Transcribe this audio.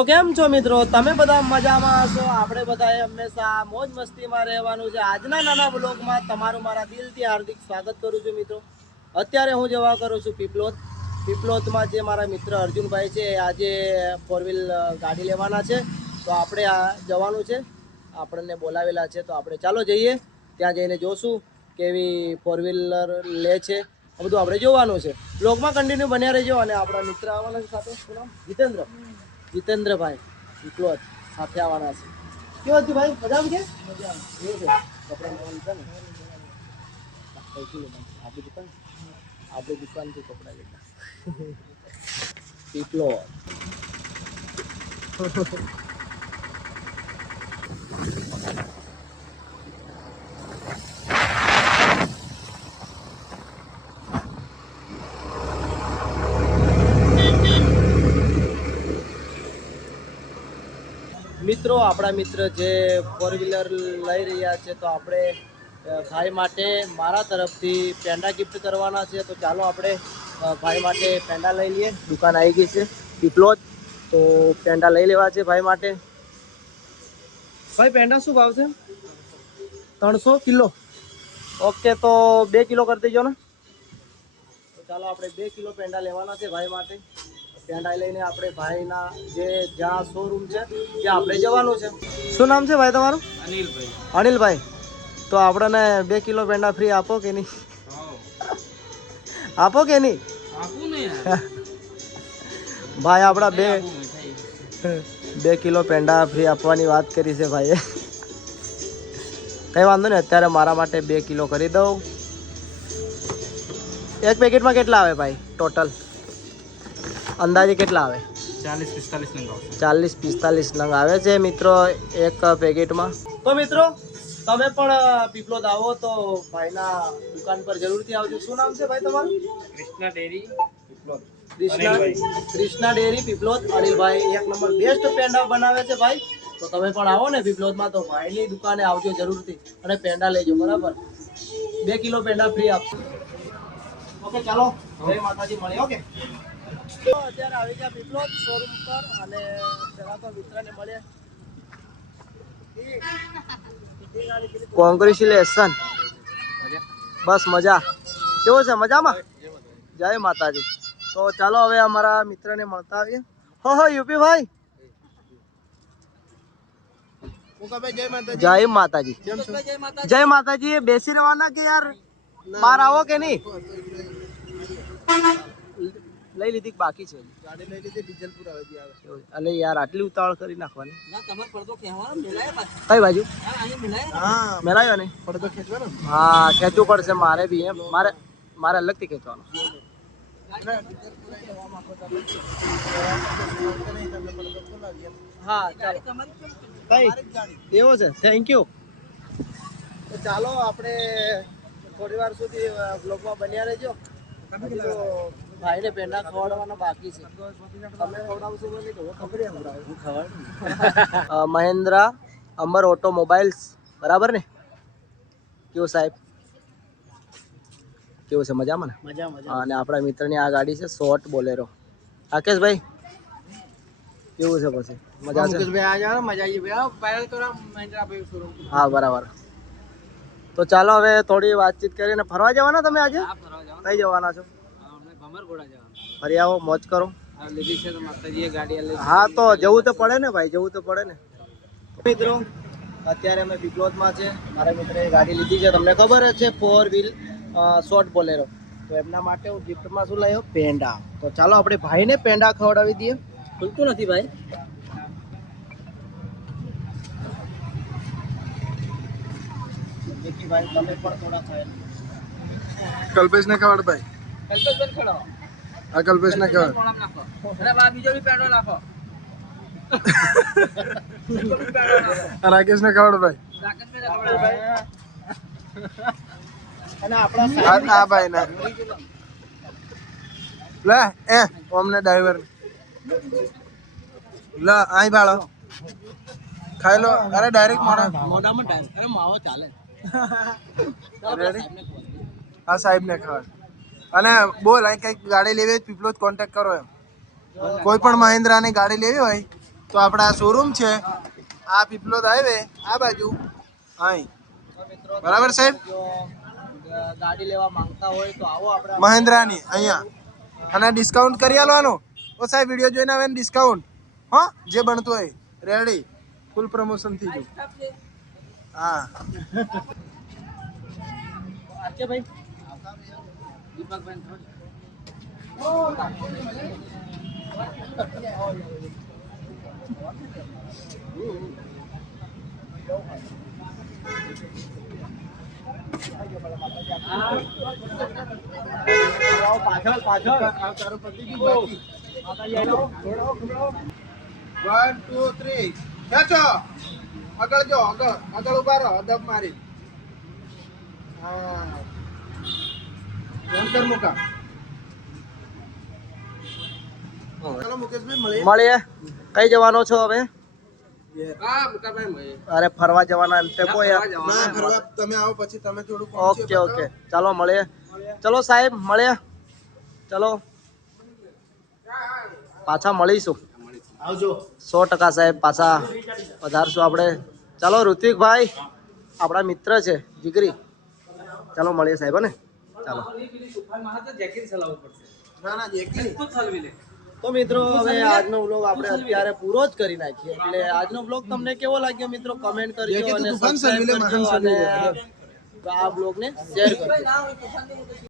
તો કેમ છો મિત્રો? તમે બધા મજામાં હશો? આપણે બધાએ હંમેશા મોજ મસ્તીમાં રહેવાનું છે. આજના નાના બ્લોગમાં તમારું મારા દિલથી હાર્દિક સ્વાગત કરું છું મિત્રો. અત્યારે હું જવા કરું છું પીપલોત પીપલોતમાં જે મારા મિત્ર અર્જુનભાઈ છે આજે ફોર વ્હીલ ગાડી લેવાના છે. તો આપણે આ જવાનું છે. આપણને બોલાવેલા છે. તો આપણે ચાલો જઈએ. ત્યાં જઈને જોશું કેવી ફોર વ્હીલર લે છે. આ બધું આપણે જોવાનું છે. બ્લોગમાં કન્ટિન્યુ બન્યા રહેજો અને આપણા મિત્ર આવવાના છે સાથે. જીતેન્દ્ર. જીતેન્દ્રભાઈ વિકલોત સાથે આવવાના છે. કેવું હતું ભાઈ? મજા એવું છે પૈકી આપણી દુકાન આપણી દુકાનથી કપડાં લેતા પીપલો મિત્રો, આપણા મિત્ર જે ફોર વ્હીલર લઈ રહ્યા છે, તો આપણે ભાઈ માટે મારા તરફથી પેંડા ગિફ્ટ કરવાના છે. તો ચાલો આપણે ભાઈ માટે પેંડા લઈ લઈએ. દુકાન આવી ગઈ છે પીપલો તો પેંડા લઈ લેવા છે ભાઈ માટે. ભાઈ, પેંડા શું ભાવ છે? ત્રણસો કિલો. ઓકે, તો બે કિલો કરી દેજો ને. તો ચાલો આપણે બે કિલો પેંડા લેવાના છે ભાઈ માટે. પેંડા લઈને આપણે ભાઈના જે જ્યાં શોરૂમ છે ત્યાં આપણે જવાનું છે. શું નામ છે ભાઈ તમારું? અનિલભાઈ. અનિલભાઈ. તો આપણને બે કિલો પેંડા ફ્રી આપો કે નહીં? આપો કે નહીં? ભાઈ આપણા બે બે કિલો પેંડા ફ્રી આપવાની વાત કરી છે ભાઈએ. કંઈ વાંધો નહીં અત્યારે મારા માટે બે કિલો કરી દઉં. એક પેકેટમાં કેટલા આવે ભાઈ ટોટલ અંદાજે કેટલા આવે? ચાલીસ પિસ્તાલીસ નંગ આવે ચાલીસ પિસ્તાલીસ નંગ આવે છે મિત્રો એક પેકેટમાં. તો મિત્રો તમે પણ પીપલોદ આવો તો ભાઈના દુકાન પર જરૂરથી આવજો. શું નામ છે ભાઈ તમારું? કૃષ્ણા ડેરી કૃષ્ણા કૃષ્ણા ડેરી પીપલોદ અનિલભાઈ એક નંબર બેસ્ટ પેંડા બનાવે છે ભાઈ. તો તમે પણ આવો ને પીપલોદમાં તો ભાઈની દુકાને આવજો જરૂરથી અને પેંડા લેજો બરાબર? બે કિલો પેંડા ફ્રી આપશો. ઓકે ચાલો. જય માતાજી મળીએ ઓકે. અત્યારે આવી ગયા પીપલોદ શોરૂમ પર અને પેલા તો મિત્રને મળ્યા કોંગ્રેચ્યુલેશન બસ મજા. કેવો છે? મજામાં? જય માતાજી. તો ચાલો હવે અમારા મિત્રને મળતા આવીએ. હો હો યુપી ભાઈ જય માતાજી. જય માતાજી. એ બેસી રહેવાના કે યાર? બહાર આવો કે નહીં? લઈ લીધી બાકી છે? એવું. અલે યાર આટલી ઉતાવળ કરી નાખવાની. કઈ બાજુ? મેલાયો. ને? હા ખેંચવું પડશે મારે બી એમ. મારે મારે અલગથી ખેંચવાનું. હા ચાલો એવો છે. થેન્ક યુ તો ચાલો આપણે થોડી વાર સુધી બ્લોગમાં બન્યા રહેજો. ભાઈને પેંડા ખવડાવવાના બાકી છે. તમે ખવડાવશો નહીં તો ખબર હું ખવડાવું મહેન્દ્રા અમર ઓટોમોબાઈલ્સ. બરાબર ને? કેવો સાહેબ? કેવું છે? મજામાં ને? મજા મજા અને આપણા મિત્રની આ ગાડી છે શોર્ટ બોલેરો. રાકેશભાઈ કેવું છે પછી? મજા છે? હા બરાબર. તો ચાલો હવે થોડી વાતચીત કરીને ફરવા જવાના તમે આજે? કઈ જવાના છો. ફરી આવો મોજ કરો. હા તો જવું તો પડે ને ભાઈ જવું તો પડે ને. મિત્રો અત્યારે અમે બિગ્લોદમાં છે. મારા મિત્રએ ગાડી લીધી છે. તમને ખબર જ છે ફોર વ્હીલ શોર્ટ બોલેરો. તો એમના માટે હું ગિફ્ટમાં શું લાવ્યો? પેંડા. તો ચાલો આપણે ભાઈને પેંડા ખવડાવી દઈએ. ખુલતું નથી ભાઈ. ભાઈ તમે પણ થોડા ખાય કલ્પેશ ને ખબર ભાઈ. કલ્પેશભાઈ ખવડાવો. આ કલ્પેશ ને રાકેશ ભાઈ. અને આપણા આ આ ભાઈ ને લે એ ઓમને ડ્રાઈવર. લે અહીં બાળો ખાઈ લો. અરે ડાયરેક્ટ મોડા અરે માવો ચાલે. Ready? સાહેબ ને ખબર અને બોલ, અહીં કંઈક ગાડી લેવી હોય પીપલો જ કોન્ટેક્ટ કરો એમ. કોઈ પણ મહિન્દ્રાની ગાડી લેવી હોય તો આપણા શોરૂમ છે. આ પીપલોદ હાઈવે, આ બાજુ, અહીં. બરાબર સાહેબ? ગાડી લેવા માંગતા હોય તો આવો આપણે મહેન્દ્રાની, અહીંયા. અને ડિસ્કાઉન્ટ કરી આલવાનું? ઓ સાહેબ વીડિયો જોઈને આવે ડિસ્કાઉન્ટ હા, જે બનતું હોય. રેડી ફૂલ પ્રમોશન થઈ ગયું. હા. આરકે ભાઈ પાછળ પાછળ થ્રી ખેંચો. આગળ જો આગળ. આગળ ઊભા રહો દબ મારી હા. એમ કર મુકા ચાલો મુકેશભાઈ મળીએ મળીએ કઈ જવાનો છો હવે હા મુકાભાઈ ભાઈ અરે ફરવા જવાના અંતે કોઈ ના ફરવા તમે આવો પછી તમે થોડું ઓકે ઓકે ચાલો મળીએ ચલો સાહેબ મળીએ ચલો પાછા મળીશું આવજો. સો ટકા સાહેબ પાછા વધારશું આપણે. ચાલો ઋતિકભાઈ આપણા મિત્ર છે જીગરી. ચાલો મળીએ સાહેબ હે ને. ચાલો. તો ના ના જેકી મિત્રો હવે આજનો વ્લોગ આપણે અત્યારે પૂરો જ કરી નાખીએ. એટલે આજનો વ્લોગ તમને કેવો લાગ્યો મિત્રો? કમેન્ટ કરજો અને આ સબસ્ક્રાઇબ ને કરજો અને આ બ્લોગને શેર કરજો.